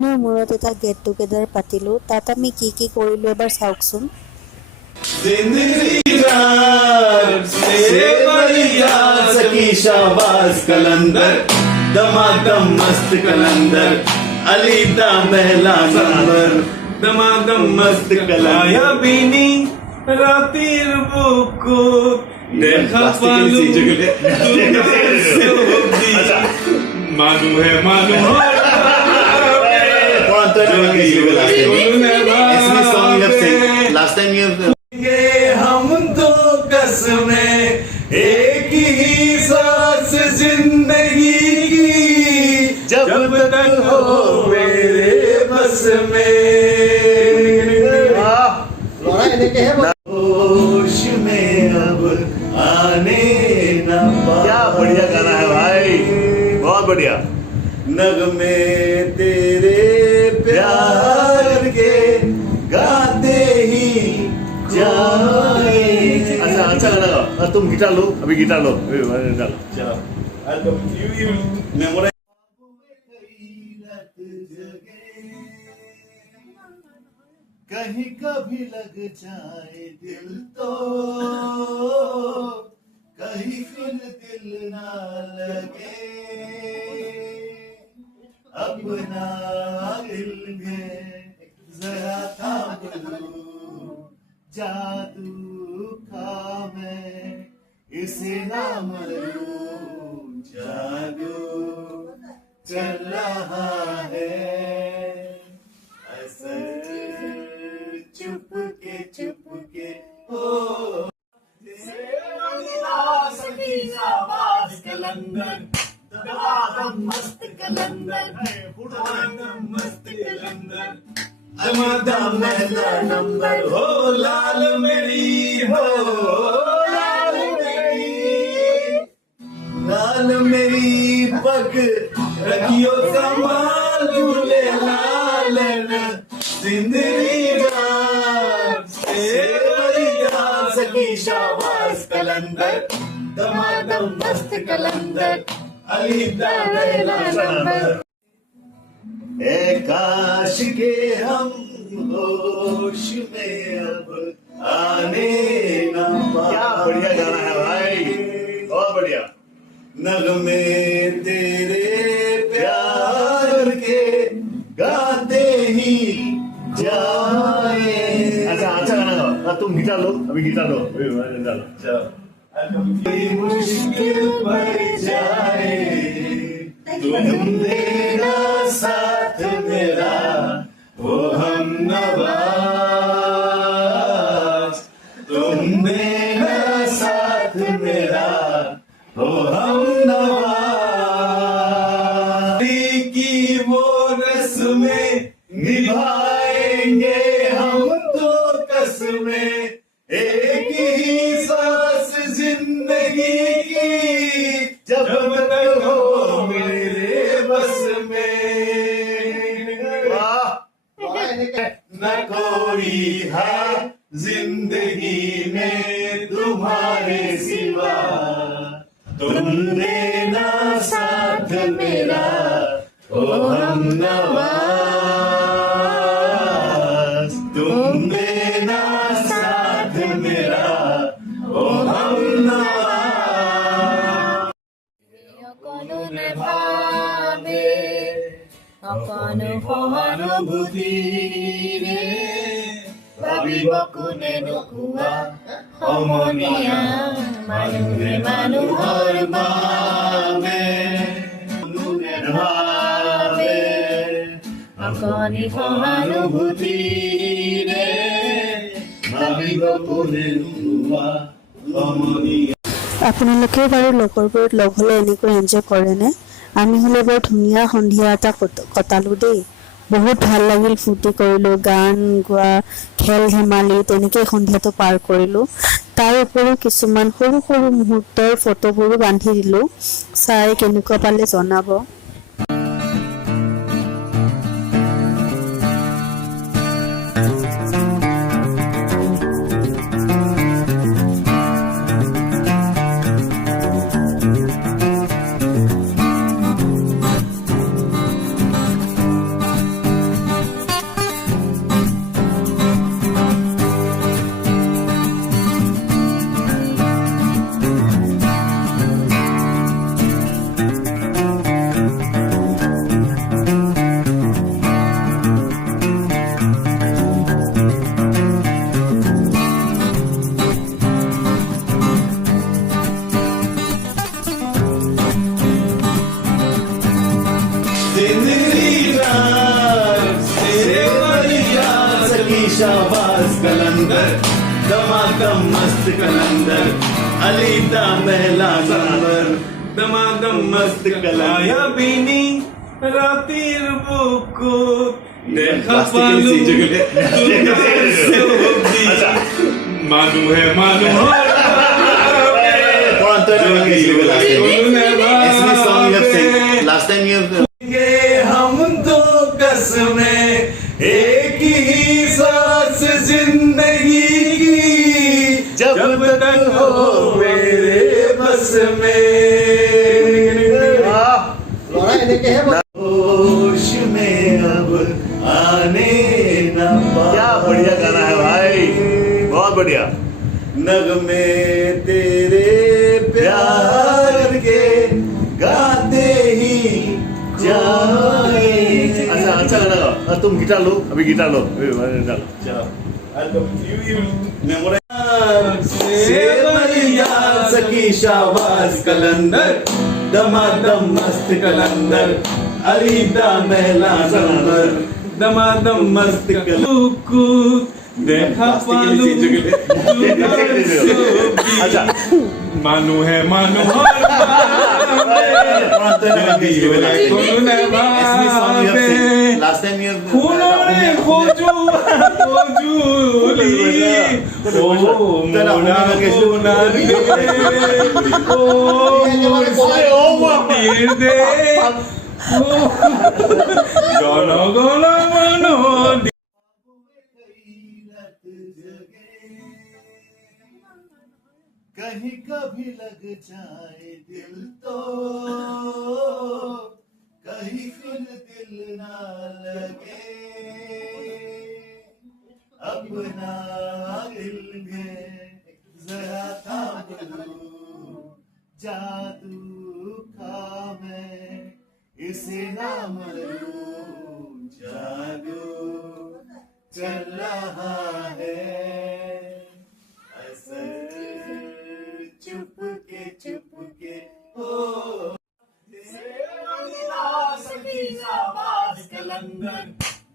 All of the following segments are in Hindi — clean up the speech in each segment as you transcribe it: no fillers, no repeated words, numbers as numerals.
মূৰত এটা গেট টুগেডাৰ পাতিলোঁ। তাত আমি কি কি কৰিলোঁ এবাৰ চাওকচোন। जिंदगी जान से बढ़िया सकी शाबाश कलंदर दमादम मस्त कलंदर अली दा महला नंबर दमादम मस्त कलाया बीनी रातीर बुको देखा पालू मालू है मालू लास्ट टाइम ये हम दो कसमें एक ही सांस जिंदगी की जब तक हो मेरे बस में होश में अब आने न पाए। क्या बढ़िया गाना है भाई, बहुत बढ़िया। नगमे तेरे प्यार के गाते ही जाए। अच्छा अच्छा गाना गाओ। तुम गिटार लो, अभी गिटार लो, अभी गिटार लो। चलो मेमोराइज कहीं कभी लग जाए दिल तो कहीं फिर दिल ना लगे अपना दिल में जरा थाम लूं जादू का मैं इसे नाम लूं जादू चल रहा है असर चुप के हो कलंदर दमादम मस्त कलंदर दमादम मस्त कलंदर दमादम महला नंबर हो लाल मेरी हो लाल मेरी पग रखियो संभाल झूले लाल जिंदगी जान से बढ़िया सकी शाबाश कलंदर दमादम मस्त कलंदर अली दा महला नंबर ए काश के हम होश में अब आने न पाए। क्या बढ़िया गाना है भाई, बहुत बढ़िया। नगमे तेरे प्यार के गाते ही जाए। अच्छा अच्छा गाना गाओ। तुम गिटार लो, अभी गिटार लो, अभी गिटार लो। चलो मुश्किल पड़ जाए तुम देना साथ मेरा वो हम नवाज तुम देना साथ मेरा वो हम नवाज की वो रस्में निभाएंगे हम तो कसमें एक ही सांस जिंदगी की जब तक हो मेरे बस में न कोई है जिंदगी में तुम्हारे सिवा तुम देना साथ मेरा ओ हम नवाज तुम देना साथ मेरा ओ हम नवाज অকণো নেভাবে অকণো সহানুভূতিৰে ভাবিব কোনে নোকোৱা সমনীয়া মানুহে মানুহৰ বাবে নেভাবে অকণি সহানুভূতিৰে ভাবিব কোনে নোকোৱা সমনীয়া। আপোনালোকেও বাৰু লগৰবোৰত লগ হ'লে এনেকৈ এনজয় কৰেনে? আমি হ'লে বৰ ধুনীয়া সন্ধিয়া এটা কটালোঁ দেই। বহুত ভাল লাগিল, ফূৰ্তি কৰিলোঁ, গান গোৱা, খেল ধেমালি, তেনেকৈ সন্ধিয়াটো পাৰ কৰিলোঁ। তাৰ উপৰিও কিছুমান সৰু সৰু মুহূৰ্তৰ ফটোবোৰো বান্ধি দিলোঁ। চাই কেনেকুৱা পালে জনাব। दमादम मस्त कलंदर अलीदा महला नंबर दमादम मस्त कलाया बीनी रातीर बुको देखा पालू मानू है मानू Last time you have ये हम दो कसमें एक ही सांस जिंदगी की जब तक हो मेरे बस में होश में अब आने न क्या बढ़िया गाना है भाई, बहुत बढ़िया। नगमे तेरे प्यार के गाते ही जाए। अच्छा गाना गाओ। तुम गिटार लो, अभी गिटार लो, अभी गिटार लो। सकी शाबाश कलंदर दमादम मस्त कलंदर अलीदा महला नंबर दमादम मस्त कलंदर देखा पालू अच्छा मानू है मानू Last time you have खोजू खोजूली ओ मोना मोना ओ तीर दे गाना गाना मनो कहीं कभी लग जाए दिल तो कहीं फिर दिल ना लगे अपना दिल में जरा थाम लूं जादू का मैं इसे नाम लूं जादू चल रहा है चुपके हो कलंदर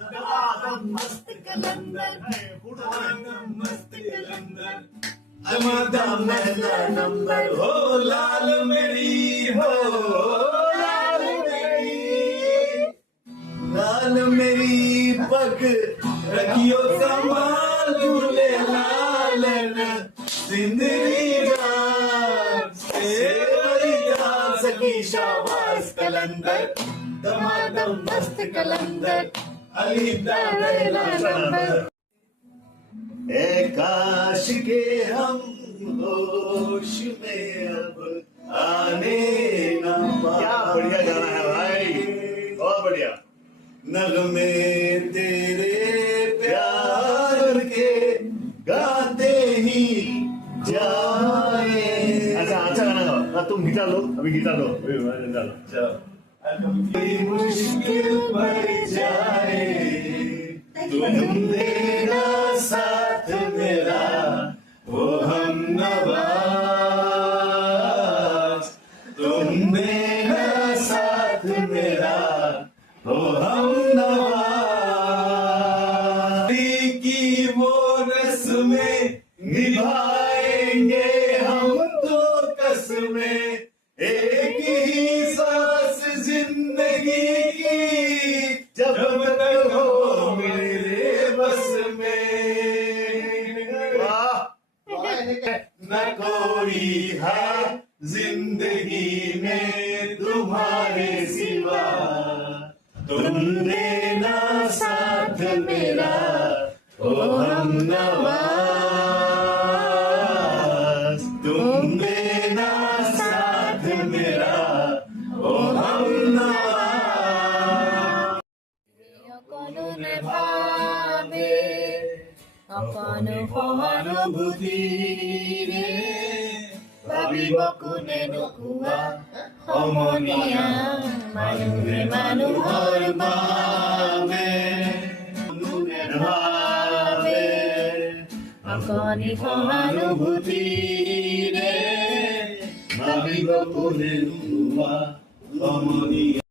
दमादम मस्त कलंदर मस्त कलंदर दमादम महला नंबर हो लाल मेरी हो लाल मेरी पग रखियो संभाल झूले लाल जिंदगी सकी शाबाश कलंदर दमादम मस्त कलंदर अलीदा महला नंबर ए काश के हम होश में अब आने ना पाए। क्या बढ़िया गाना है भाई, बहुत बढ़िया। नगमे तेरे प्यार के गाते ही जाए। अच्छा गाना गाओ। तुम गिटार लो, अभी गिटार लो, अभी गिटार लो। मुश्किल पड़ जाए तुम देना साथ मेरा वो हम नवाज तुम देना साथ मेरा वो हम नवाज की वो रस्में निभाएंगे हम तो कसमें एक ही सांस जिंदगी की जब तक हो मेरे बस में न कोई है जिंदगी में तुम्हारे सिवा तुम देना साथ मेरा ओ हम नवाज तुम देना साथ मेरा ओ हम नवाज অকণো সহানুভূতিৰে ভাবিব কোনে নোকোৱা সমনীয়া মানুহে মানুহৰ বাবে ভাবে অকণি সহানুভূতিৰে ভাবিব কোনে নোকোৱা সমনীয়া